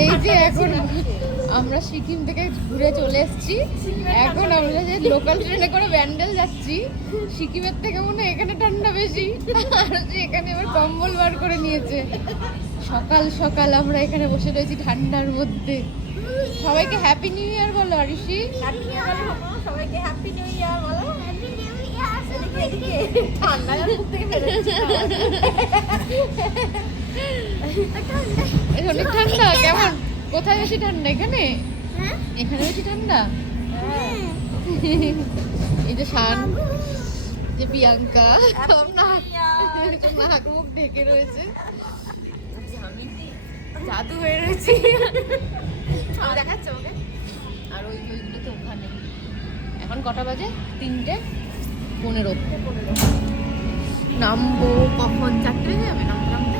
এই যে এখন আমরা সিকিম থেকে ঘুরে চলে এসেছি, এখন আমরা যে লোকাল ট্রেনে করে ব্যান্ডেল যাচ্ছি। সিকিমের থেকে মনে হয় এখানে ঠান্ডা বেশি, আর যে এখানে আবার কম্বল বার করে নিয়েছে। সকাল সকাল আমরা এখানে বসে রয়েছি ঠান্ডার মধ্যে। সবাইকে হ্যাপি নিউ ইয়ার বলো আরিশি। সবাইকে হ্যাপি নিউ ইয়ার বলো। ঠান্ডা অনেক ঠান্ডা। কেমন, কোথায় বেশি ঠান্ডা? এখানে, এখানে বেশি ঠান্ডা। এই যে শান, যে প্রিয়াঙ্কা, নাক মুখ ঢেকে রয়েছে, জাদু হয়ে রয়েছে। দেখাচ্ছে ওকে। আর ওইগুলো তো ওখানে। এখন কটা বাজে? 3:15। নামবো কখন? 4টে বেজে যাবে নামতে নামতে।